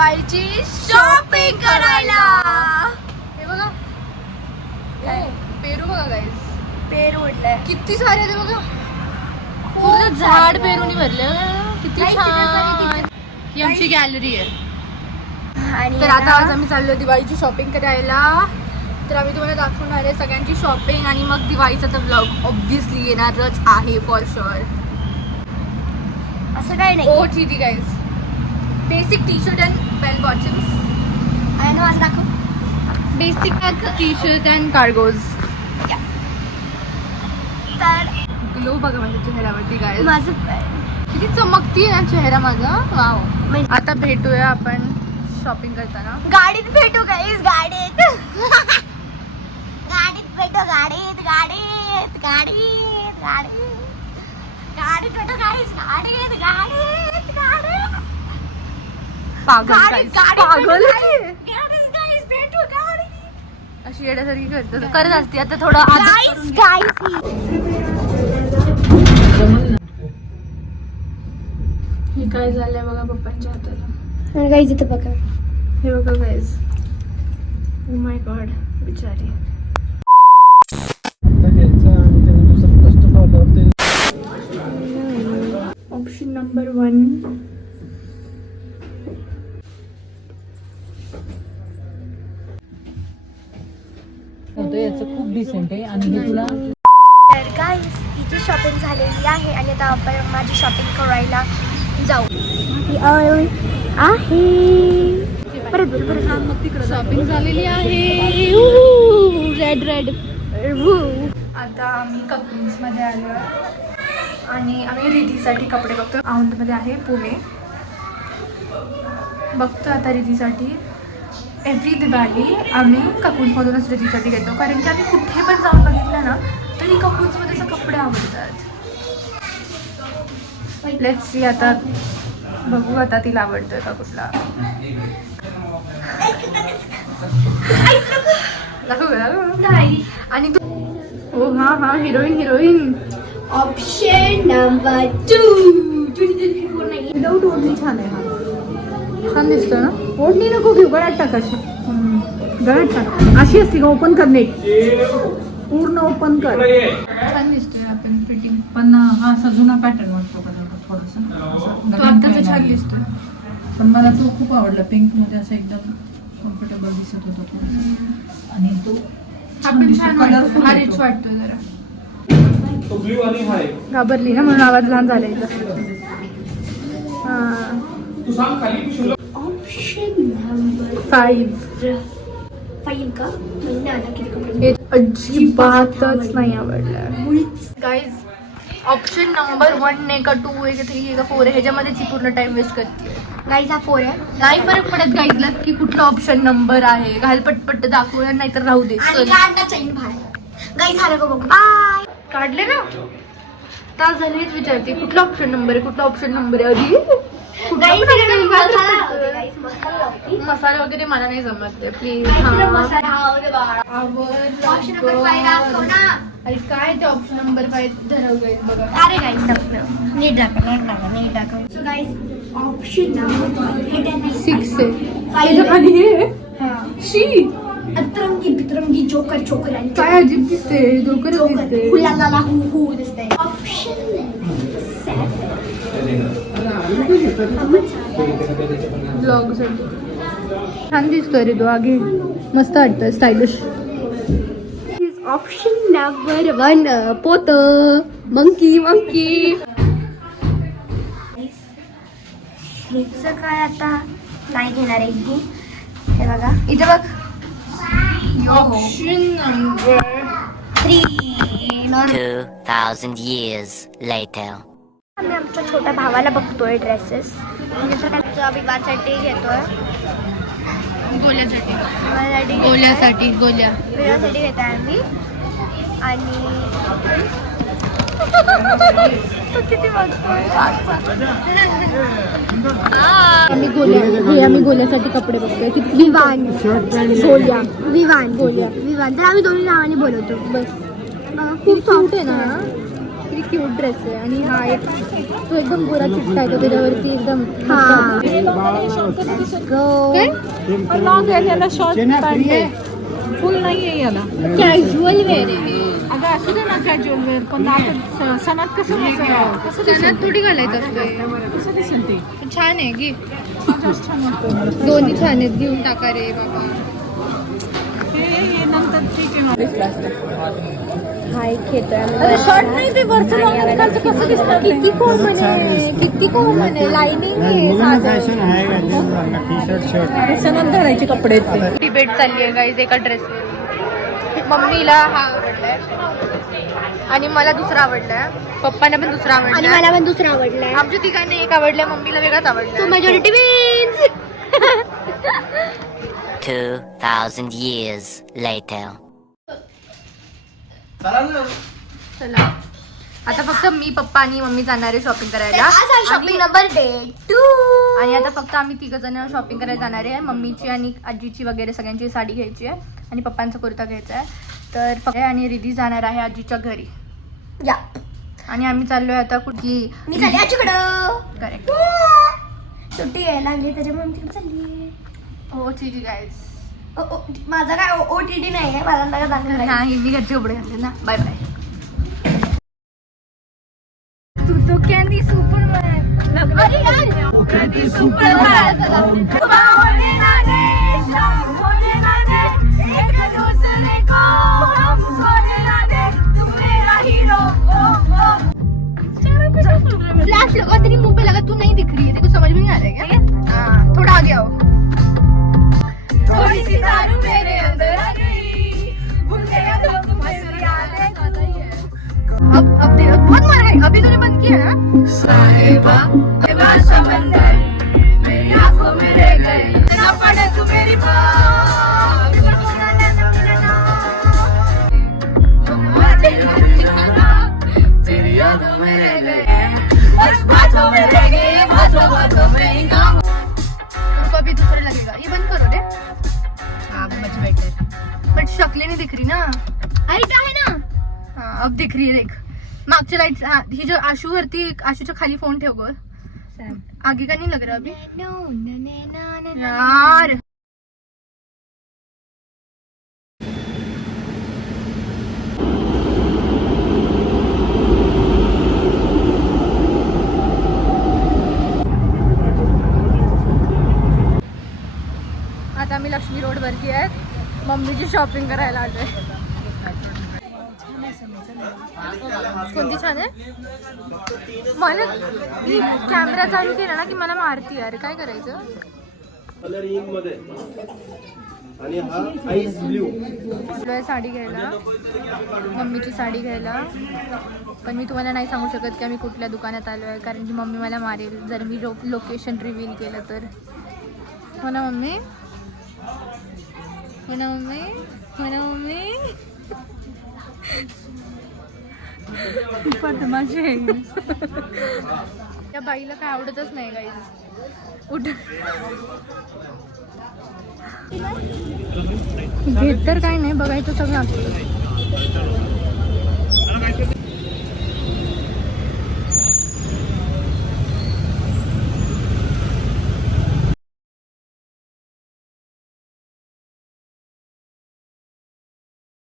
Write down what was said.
दिवाळीची शॉपिंग करायला. हे बघा पेरू बघा गाईस, पेरू उडलाय किती सारे ते बघा, पूर्ण झाड पेरूनी भरले. किती छान. ही आमची गॅलरी आहे. तर आता आज आम्ही चाललो दिवाळीची शॉपिंग करायला. तर आम्ही तुम्हाला दाखवणार आहे सगळ्यांची शॉपिंग आणि मग दिवाळीचा तर ब्लॉग ऑब्व्हियसली येणारच आहे फॉर शुअर. असं काही नाही. OTT guys, basic T shirt and bell bottoms. आणि माझं दाखव, basic T shirt and cargos. तर ग्लो बघा माझ्या चेहऱ्यावरती गाईज, माझं किती चमकती आहे ना चेहरा माझा. वाव. आता भेटूया आपण शॉपिंग करताना. गाडीत भेटू गाईज, गाडीत गाडीत भेटू, गाडीत गाडीत गाडीत गाडीत गाडीत भेटू गाईज, गाडीत गाडीत गाडीत. पागल गाईज, पागल गाईज भेटू गाडीत. अशी येण्यासारखी करत असते. आता थोडं हे काय झालंय बघा पप्पांच्या हाताला. गाईज इथं बघा, हे बघा गाईज. ओ माय गॉड, बिचारी. Option number 1. याचं खूप डिसेंट आहे. आणि हे तुला तर गाईज हिची शॉपिंग झालेली आहे आणि आता आपण माझी शॉपिंग करायला जाऊ. शॉपिंग झालेली आहे. Red red. आता आम्ही कपल्स मध्ये आलो आणि आम्ही रिधीसाठी कपडे बघतो. औंधमध्ये आहे पुणे. बघतो आता रिधीसाठी. एव्हरी दिवाळी आम्ही कपूर्समधूनच रिधीसाठी घेतो, कारण की आम्ही कुठे पण जाऊन बघितलं ना तरी कपूर्समध्ये असं कपडे आवडतात. लेट्स सी, आता बघू आता तिला आवडतोय का कुठला. आणि तू हो हा हा heroine heroine. Option number 2. Without ओढणी छान आहे. हा छान दिसतो ना. ओढणी नको घेऊ, गळ्यात टाक. अशी गळ्यात टाक. अशी असते का ओपन करणे, पूर्ण ओपन कर. छान दिसतोय आपण फिटिंग. पण हा असा जुना पॅटर्न वाटतो का थोडासा. तो आत्ताचा छान दिसतोय. पण मला तो खूप आवडला. पिंक मध्ये असं एकदम कम्फर्टेबल दिसत होतो थोडासा. आणि तो आपण छान कलरफुल हा रिच वाटतो जरा. घाबरली ना म्हणून आवाज लहान झाला. ऑप्शन नंबर 5 का अजिबातच नाही आवडलं गाईज. ऑप्शन नंबर 1 आहे का 2 आहे का 3 आहे का 4 आहे, ह्याच्यामध्येच ही पूर्ण टाइम वेस्ट करते. गाईज हा 4 आहे. नाही फरक पडत गाईजला की कुठला ऑप्शन नंबर आहे. घाल पटपट दाखवूया, नाहीतर राहू दे. गाईज झालं का बघू. बाय. काढले ना तास झाले हेच विचारते कुठला ऑप्शन नंबर आहे, कुठला ऑप्शन नंबर आहे. आधी मसाला वगैरे मला नाही जमत प्लीज. अरे काय ते ऑप्शन नंबर 5 ठरवलंय बघा. अरे गाईस नीट दाखव. सो गाईस ऑप्शन नंबर 6 आहे. खाली हे शी अतरंगी बितरंगी जोकर चोकर आणि काय अजीब दिसते. जोकर दिसते. हुलाला हू दिसते. ऑप्शन 7 ब्लॉग साठी छान दिसतोय रे तो. आगे मस्त वाटतं, स्टायलिश. ऑप्शन नंबर 1 पोत मंकी. हेच काय आता नाही घेणार आहे ही. हे बघा इथे बघ. Option number 3. 2000 years later. आम्ही आमच्या छोट्या भावाला बघतोय ड्रेसेस. विवाहासाठी घेतोय. गोल्यासाठी विवाहासाठी घेतोय आम्ही. आणि तो किती बघतोय. आम्ही गोल्यासाठी कपडे बघतोय. विवान तर आम्ही दोन्ही नावाने बोलवतो. बस खूप सूट आहे ना. किती क्यूट ड्रेस आहे. आणि हा एक तो एकदम गोरा चिट्टा आहे, त्याच्यावरती एकदम काय लॉंग आहे, त्याला शॉर्ट पॅन्ट आहे, फुल नाही आहे याला. कॅज्युअल वेअर आहे. अगं असू दे ना कॅज्युअल वेअर, पण आता सणात कसं सणात थोडी घालायचं असतंय. कसं दिसेल ते? छान आहे की जास्त छान वाटतं. दोन्ही छान आहेत, घेऊन टाका रे बाबा. हे नंतर ठीक आहे. हाय खेतोय शॉर्ट नाही ते वरचं कसं दिसतं. किती कॉमन आहे, किती कॉमन आहे. लाइनिंग सणात घालायचे कपडे. डिबेट चालली आहे गाईज एका ड्रेसवर. मम्मीला हा आवडलाय आणि मला दुसरा आवडलाय, पप्पांना पण दुसरा आवडलाय आणि मला पण दुसरा आवडलाय. आमच्या तिघांनी एक आवडलाय, मम्मीला वेगळाच आवडलाय. Majority means 2,000 years later. चला आता फक्त मी, पप्पा आणि मम्मी जाणार आहे शॉपिंग करायला. शॉपिंग नंबर 2 आणि आता फक्त आम्ही तिघ जण शॉपिंग करायला जाणार आहे. मम्मीची आणि आजीची वगैरे सगळ्यांची साडी घ्यायची आहे आणि पप्पांचा कुर्ता घ्यायचा आहे. तर फक्त आणि रिधी जाणार आहे आजीच्या घरी. या आणि आम्ही चाललोय आता कुठे, मी चालली आजीकडं. करेक्ट, सुट्टी यायला लागली त्याच्यामुळे मी तिकडे चालली. हो ठीक आहे गाईज. माझा काय OTT नाही आहे, मला नका दाखवलं. हा मी घरचे कपडे घातले ना. Bye bye. तू तो candy Superman. Candy Superman. Flash लगा तेरी मुंह पे लगा, तू नहीं दिख रही है, तेरे को समझ में नहीं आ रहा है क्या? हाँ थोड़ा आगे आओ. थोड़ी सी दारू मेरे अंदर आ गई, भूल गया तो तुम मेरी यादें का नहीं है. अब तेरा बहुत मार गई. अभी तूने बंद किया ना. साहिबा समंदर मेरी आंखों में रह गई, ना पड़े तू मेरी बात. तेरी यादों में रह गए, बस बातों में रह गए, बातों में ही काम. उनको अभी दूसरा लगेगा. ये बंद करो रे. हाँ मच बेटर. बट शक्लें नहीं दिख रही ना. अरे क्या है ना. हाँ अब दिख रही है. देख मागच्या लाईट ही जो आशू वरती, आशूच्या खाली फोन ठेव गो. आगे का नहीं लग रहा अभी यार. आता आम्ही लक्ष्मी रोड वरती आहेत, मम्मीची शॉपिंग करायला आलोय. कोणती छान आहे. मला कॅमेरा चालू केला ना की मला मारती यार. काय करायचं. आणि हा आईस ब्ल्यू. साडी घ्यायला, मम्मीची साडी घ्यायला. पण मी तुम्हाला नाही सांगू शकत की आम्ही कुठल्या दुकानात आलो आहे, कारण की मम्मी मला मारेल जर मी लोकेशन रिव्हील केलं तर. हो ना मम्मी, हो ना मम्मी, हो ना मम्मी. त्या बाईला काय आवडतच नाही गाईज. उठ घेत तर काय नाही, बघायचं सगळं असतं.